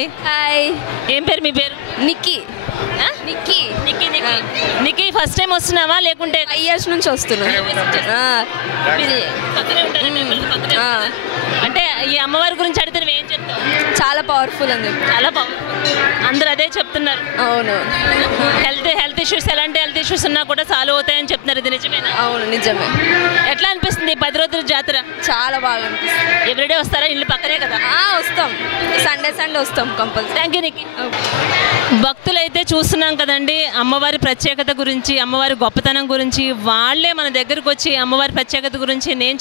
Hi. Hi. ఏం పేరు మీ పేరు? నిక్కీ. నిక్కీ. నిక్కీ నిక్కీ నిక్కీ ఫస్ట్ టైం వస్తున్నావా లేకుంటే 5 years నుంచి వస్తున్నా. అంటే ఈ అమ్మవారి గురించి అడిగితే నువ్వు ఏం చెప్తావు? చాలా పవర్ఫుల్ అని చెప్పి. చాలా పవర్ఫుల్, అందరూ అదే చెప్తున్నారు. అవును. హెల్త్ ఇష్యూస్, ఎలాంటి హెల్త్ ఇష్యూస్ ఉన్నా కూడా సాల్వ్ అవుతాయని చెప్తున్నారు. ఇది నిజమేనా? అవును, నిజమే. ఎట్లా అనిపిస్తుంది 10 రోజుల జాతర? చాలా బాగా అనిపిస్తుంది. ఎవ్రీడే వస్తారా? ఇల్లు పక్కనే కదా. వస్తాం, సండే వస్తాం కంపల్సరీ. Thank you Nikki. భక్తులైతే చూస్తున్నాం కదండి, అమ్మవారి ప్రత్యేకత గురించి, అమ్మవారి గొప్పతనం గురించి వాళ్ళే మన దగ్గరకు వచ్చి అమ్మవారి ప్రత్యేకత గురించి నేను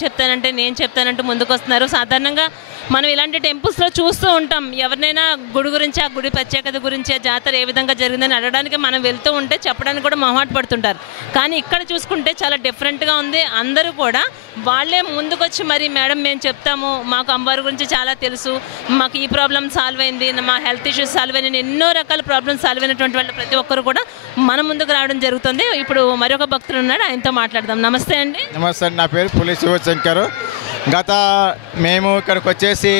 చెప్తానంటూ ముందుకు వస్తున్నారు. సాధారణంగా మనం ఇలాంటి టెంపుల్స్లో చూస్తూ ఉంటాం, ఎవరినైనా గుడి గురించి, ఆ గుడి ప్రత్యేకత గురించి, ఆ జాతర ఏ విధంగా జరిగిందని అడగడానికి మనం వెళ్తూ ఉంటే చెప్పడానికి కూడా మొహమాట పడుతుంటారు. కానీ ఇక్కడ చూసుకుంటే చాలా డిఫరెంట్గా ఉంది. అందరూ కూడా వాళ్ళే ముందుకొచ్చి మరి మేడం మేము చెప్తాము, మాకు అమ్మవారి గురించి చాలా తెలుసు, మాకు ఈ ప్రాబ్లం సాల్వ్ అయింది, మా హెల్త్ ఇష్యూస్ సాల్వ్ అయినాయి, ఎన్నో రకాల ప్రాబ్లమ్స్ సాల్వ్ అయినటువంటి వాళ్ళు ప్రతి ఒక్కరు కూడా మన ముందుకు రావడం జరుగుతుంది. ఇప్పుడు మరొక భక్తుడు ఉన్నాడు, ఆయనతో మాట్లాడదాం. నమస్తే అండి. నమస్తే అండి, నా పేరు పులి శివశంకర్. మేము ఇక్కడికి వచ్చేసి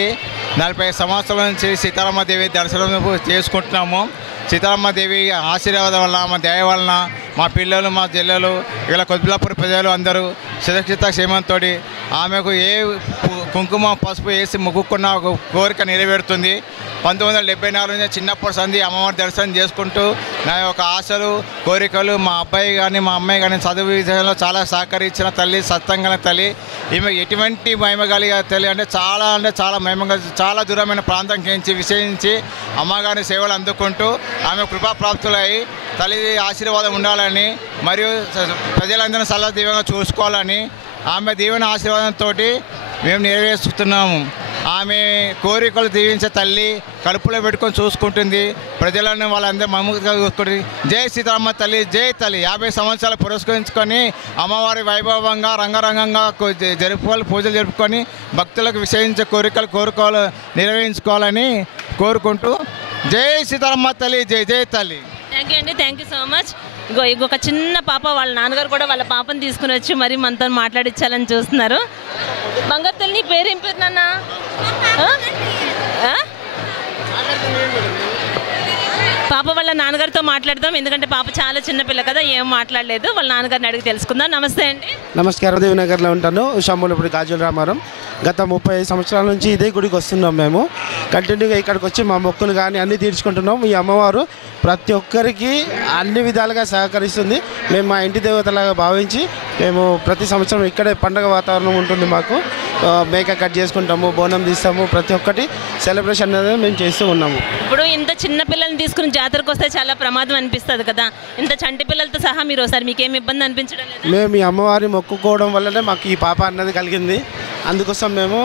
40 సంవత్సరాల నుంచి సీతారామదేవి దర్శనం చేసుకుంటున్నాము. సీతారామదేవి ఆశీర్వాదం వల్ల, మా దయ వలన మా పిల్లలు, మా జిల్లలు, ఇలా కొద్దిలాపూర్ ప్రజలు అందరూ సురక్షిత క్షేమంతో ఆమెకు ఏ కుంకుమ పసుపు వేసి మొక్కుకున్న ఒక కోరిక నెరవేరుతుంది. 1974 నుంచి చిన్నప్పటి సంది అమ్మవారి దర్శనం చేసుకుంటూ నా యొక్క ఆశలు, కోరికలు, మా అబ్బాయి కానీ మా అమ్మాయి కానీ చదువు విషయంలో చాలా సహకరించిన తల్లి, సత్తంగా తల్లి. ఈమె ఎటువంటి మహిమ కలిగే తల్లి అంటే చాలా మహిమగా, చాలా దూరమైన ప్రాంతం నుంచి విషయించి అమ్మగారి సేవలు అందుకుంటూ ఆమె కృపాప్రాప్తులై తల్లి ఆశీర్వాదం ఉండాలని, మరియు ప్రజలందరినీ సలహా దీవంగా చూసుకోవాలని ఆమె దీవెన ఆశీర్వాదంతో మేము నెరవేరుస్తున్నాము. ఆమె కోరికలు దీవించే తల్లి, కడుపులో పెట్టుకొని చూసుకుంటుంది ప్రజలను, వాళ్ళందరూ మమ్మల్ని చూసుకుంటుంది. జై సీతారామ తల్లి, జై తల్లి. 50 సంవత్సరాలు పురస్కరించుకొని అమ్మవారి వైభవంగా రంగరంగంగా జరుపుకోవాలి, పూజలు జరుపుకొని భక్తులకు విషయించే కోరికలు నెరవేర్చుకోవాలని కోరుకుంటూ జై సీతారామ తల్లి, జై జై తల్లి. థ్యాంక్ యూ అండి, థ్యాంక్ యూ సో మచ్. ఇంకొక చిన్న పాప, వాళ్ళ నాన్నగారు కూడా వాళ్ళ పాపను తీసుకుని వచ్చి మరి మనతో మాట్లాడించాలని చూస్తున్నారు. బంగారు తల్లి, నీ పేరేం పేరు నాన్న? పాప వాళ్ళ నాన్నగారితో మాట్లాడదాం, ఎందుకంటే పాప చాలా చిన్నపిల్ల కదా, ఏం మాట్లాడలేదు. వాళ్ళ నాన్నగారిని అడిగి తెలుసుకుందాం. నమస్తే అండి. నమస్కారం. దేవినగర్లో ఉంటాను, షమ్ములపూడి గాజుల రామారం. గత 30 సంవత్సరాల నుంచి ఇదే గుడికి వస్తున్నాం. మేము కంటిన్యూగా ఇక్కడికి వచ్చి మా మొక్కులు కానీ అన్నీ తీర్చుకుంటున్నాం. ఈ అమ్మవారు ప్రతి ఒక్కరికి అన్ని విధాలుగా సహకరిస్తుంది. మేము మా ఇంటి దేవతలాగా భావించి మేము ప్రతి సంవత్సరం ఇక్కడే పండగ వాతావరణం ఉంటుంది. మాకు మేక కట్ చేసుకుంటాము, బోనం తీస్తాము, ప్రతి ఒక్కటి సెలబ్రేషన్ అనేది మేము చేస్తూ ఉన్నాము. ఇప్పుడు ఇంత చిన్న పిల్లల్ని తీసుకుని జాతరకు వస్తే చాలా ప్రమాదం అనిపిస్తుంది కదా, ఇంత చంటి పిల్లలతో సహా మీరు ఒకసారి మీకేమి ఇబ్బంది అనిపించడం లేదా? మేము ఈ అమ్మవారిని మొక్కుకోవడం వల్లనే మాకు ఈ పాప అన్నది కలిగింది. అందుకోసం మేము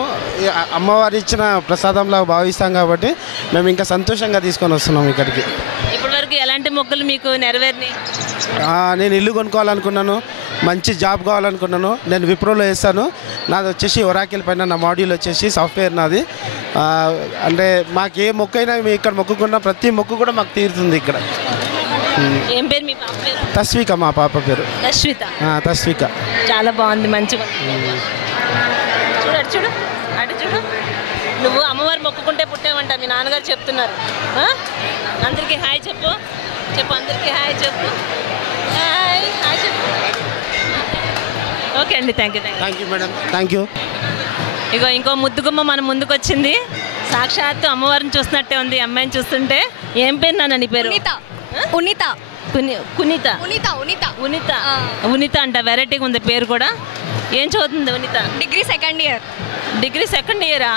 అమ్మవారి ఇచ్చిన ప్రసాదంలా భావిస్తాం కాబట్టి మేము ఇంకా సంతోషంగా తీసుకొని వస్తున్నాం ఇక్కడికి. ఇప్పటివరకు ఎలాంటి మొక్కులు మీకు నెరవేరినాయి? నేను ఇల్లు కొనుక్కోవాలనుకున్నాను, మంచి జాబ్ కావాలనుకున్నాను. నేను విప్రోలో వేస్తాను. నాది వచ్చేసి ఒరాకిల్ పైన నా మాడ్యూల్ వచ్చేసి సాఫ్ట్వేర్ నాది. అంటే మాకు ఏ మొక్కు అయినా మేము ఇక్కడ మొక్కుకున్న ప్రతి మొక్కు కూడా మాకు తీరుతుంది ఇక్కడ. ఏం పేరు మీ పాప పేరు? తస్విక, మా పాప పేరు తస్విక. చాలా బాగుంది, మంచిగా. చూడు అటు చూడు, నువ్వు అమ్మవారు మొక్కుకుంటే పుట్టావంట, మీ నాన్నగారు చెప్తున్నారు. అందరికీ హాయ్ చెప్పు, అందరికీ హాయ్ చెప్పు. హాయ్ చెప్పు. ఓకే అండి, thank you madam, thank you. ఇంకో ముద్దుగుమ్మ మన ముందుకు వచ్చింది. సాక్షాత్తు అమ్మవారిని చూస్తున్నట్టే ఉంది అమ్మాయిని చూస్తుంటే. ఏం పేరు నాన్న నీ పేరు? ఉనిత అంట, వెరైటీగా ఉంది పేరు కూడా. ఏం చదువుతుంది ఉనిత? డిగ్రీ సెకండ్ ఇయరా?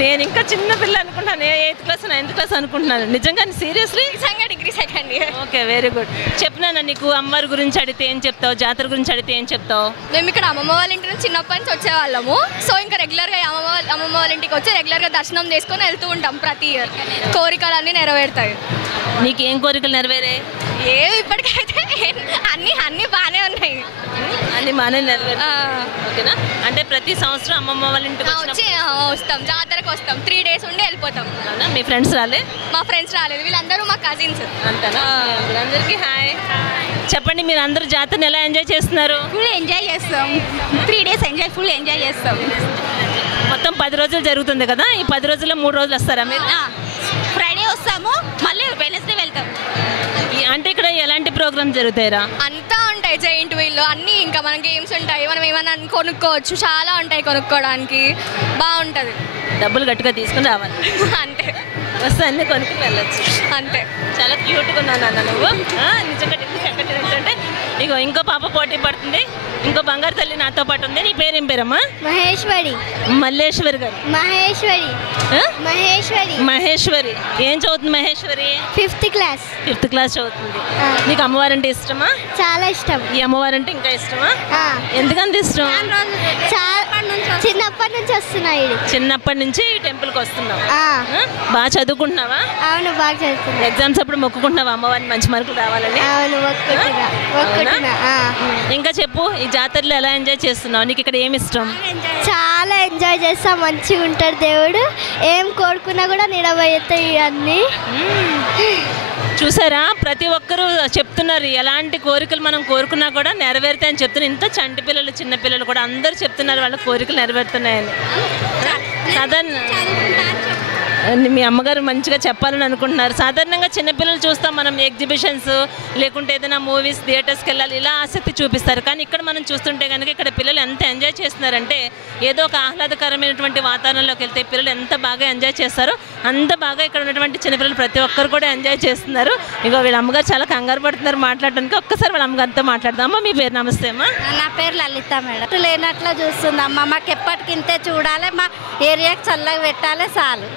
నేను ఇంకా చిన్న పిల్ల అనుకుంటాను, 8th క్లాస్ 9th క్లాస్ అనుకుంటున్నాను. నిజంగా seriously? Degree second year. Okay, very good. చెప్పినా నీకు అమ్మవారి గురించి అడిగితే ఏం చెప్తావు, జాతర గురించి అడిగితే ఏం చెప్తావు? మేము ఇక్కడ అమ్మమ్మ వాళ్ళ ఇంటి నుంచి చిన్నప్పటి నుంచి వచ్చేవాళ్ళము. సో ఇంకా రెగ్యులర్గా అమ్మమ్మ వాళ్ళ ఇంటికి వచ్చి రెగ్యులర్గా దర్శనం చేసుకొని వెళ్తూ ఉంటాం ప్రతి ఇయర్. కోరికలు అన్నీ నెరవేరుతాయి. నీకు ఏం కోరికలు నెరవేరాయి? ఇప్పటికైతే అన్నీ బాగానే ఉన్నాయి. అన్ని బాగానే నెరవేరు. ఓకేనా? అంటే ప్రతి సంవత్సరం అమ్మమ్మ వాళ్ళ ఇంటికి వస్తాం, జాతరకు వస్తాం, 3 days ఉండి వెళ్ళిపోతాం. మీ ఫ్రెండ్స్ రాలే? మా ఫ్రెండ్స్ రాలేదు, వీళ్ళందరూ మా కజిన్స్. అంటారా? అందరికీ హాయ్ చెప్పండి. మీరు అందరూ జాతరని ఎలా ఎంజాయ్ చేస్తున్నారు? ఫుల్ ఎంజాయ్ చేస్తాం. 3 days ఫుల్ ఎంజాయ్ చేస్తాం. మొత్తం 10 రోజులు జరుగుతుంది కదా, ఈ 10 రోజుల్లో 3 రోజులు వస్తారా మీరు? ఫ్రైడే ఉంటాము, మళ్ళీ వెనస్డే వెళ్తాం. అంటే ఇక్కడ ఎలాంటి ప్రోగ్రామ్స్ జరుగుతాయిరా? అంతా ఉంటాయి జైంట్ వీల్లో అన్నీ, ఇంకా మన గేమ్స్ ఉంటాయి, మనం ఏమైనా కొనుక్కోవచ్చు, చాలా ఉంటాయి కొనుక్కోవడానికి, బాగుంటుంది. డబ్బులు గట్టిగా తీసుకుని రావాలి అంతే, వస్తే అన్నీ కొనుక్కుని వెళ్ళచ్చు. అంతే. చాలా క్యూట్గా ఉన్నాను అన్న నువ్వు. నిజంగా టిప్పు సెక్రటరీ. ఇగో ఇంకో పాప పోటీ పడుతుంది, ఇంకో బంగారు తల్లి నాతో పాటు ఉంది. నీ పేరేం పేరమ్మా? మహేశ్వరి. మల్లేశ్వరి గారు. మహేశ్వరి. మహేశ్వరి. మహేశ్వరి ఏం చదువుతుంది Maheshwari? 5th class. 5th class చదువుతుంది. నీకు అమ్మవారంటే ఇష్టమా? చాలా ఇష్టం. ఈ అమ్మవారంటే ఇంకా ఇష్టమా? ఎందుకంత ఇష్టం? చిన్నప్పటి నుంచి వస్తున్నాయి. చిన్నప్పటి నుంచి ఈ టెంపుల్కి వస్తున్నావు. బాగా చదువుకుంటున్నావా? అవును, బాగా చదువుతున్నా. ఎగ్జామ్స్ అప్పుడు మొక్కుకుంటున్నావా అమ్మవారిని మంచి మార్కులు రావాలని? అవును, మొక్కుతున్నా. ఇంకా చెప్పు, ఈ జాతరలో ఎలా ఎంజాయ్ చేస్తున్నావు? నీకు ఇక్కడ ఏమి ఇష్టం? చాలా ఎంజాయ్ చేస్తా, మంచిగా ఉంటాడు దేవుడు. ఏం కోరుకున్నా కూడా నెరవేరుతాయి అన్నీ. చూసారా, ప్రతి ఒక్కరూ చెప్తున్నారు ఎలాంటి కోరికలు మనం కోరుకున్నా కూడా నెరవేరుతాయని చెప్తున్నారు. ఇంత చంటి పిల్లలు, చిన్న పిల్లలు కూడా అందరూ చెప్తున్నారు వాళ్ళ కోరికలు నెరవేరుతున్నాయని. సాధారణ మీ అమ్మగారు మంచిగా చెప్పాలని అనుకుంటున్నారు. సాధారణంగా చిన్నపిల్లలు చూస్తాం మనం ఎగ్జిబిషన్స్, లేకుంటే ఏదైనా మూవీస్ థియేటర్స్కి వెళ్ళాలి, ఇలా ఆసక్తి చూపిస్తారు. కానీ ఇక్కడ మనం చూస్తుంటే కనుక ఇక్కడ పిల్లలు ఎంత ఎంజాయ్ చేస్తున్నారంటే, ఏదో ఒక ఆహ్లాదకరమైనటువంటి వాతావరణంలోకి వెళ్తే పిల్లలు ఎంత బాగా ఎంజాయ్ చేస్తారో అంత బాగా ఇక్కడ ఉన్నటువంటి చిన్నపిల్లలు ప్రతి ఒక్కరు కూడా ఎంజాయ్ చేస్తున్నారు. ఇగో వీళ్ళ అమ్మగారు చాలా కంగారు పడుతున్నారు మాట్లాడడానికి. ఒక్కసారి వాళ్ళ అమ్మగారితో మాట్లాడదాం. అమ్మ, మీ పేరు? నమస్తే అమ్మా. నా పేరు లలిత మేడం. లేనట్లా చూస్తుందమ్మా, మాకు ఎప్పటికింతే చూడాలి, మా ఏరియాకి చల్లగా పెట్టాలి చాలు.